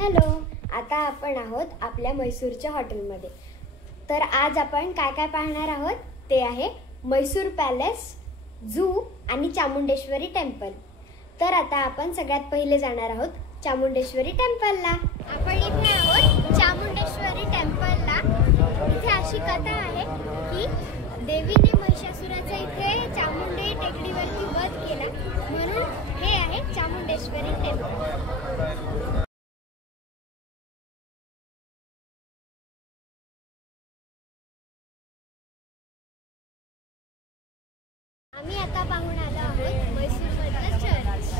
हॅलो, आता आपण आहोत आपल्या मैसूरच्या हॉटेलमध्ये। तर आज आपण काय काय पाहणार आहोत ते आहे मैसूर पॅलेस, झू आणि चामुंडेश्वरी टेम्पल। तर आता आपण सगळ्यात पहिले जाणार आहोत चामुंडेश्वरी टेम्पलला। आपण इथे आहोत चामुंडेश्वरी टेम्पलला। इथे अशी कथा आहे की देवीने महिषासुराचा इथे चामुंडे टेकडीवरती वध केला, म्हणून हे आहे चामुंडेश्वरी टेम्पल। आम्ही आता पाहून आलो आहोत मैसूरमधलं चर्च।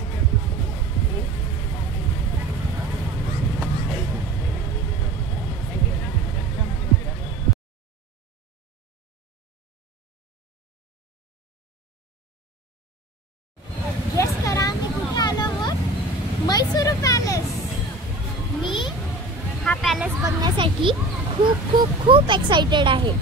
गेस करा आम्ही कुठे आलो आहोत? मैसूर पॅलेस। मी हा पॅलेस बघण्यासाठी खूप खूप खूप एक्साइटेड आहे।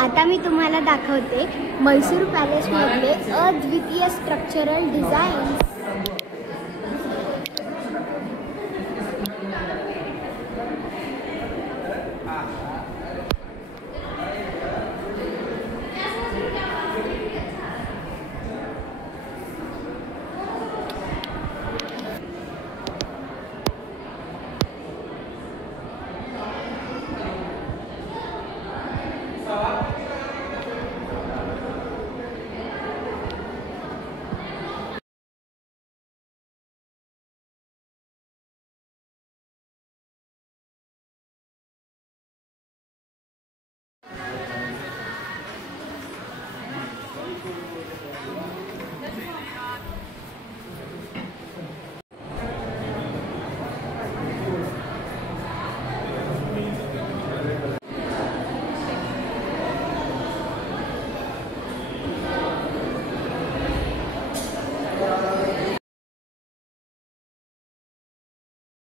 आता मी तुम्हाला दाखवते मैसूर पॅलेस मधले अद्वितीय स्ट्रक्चरल डिझाईन्स।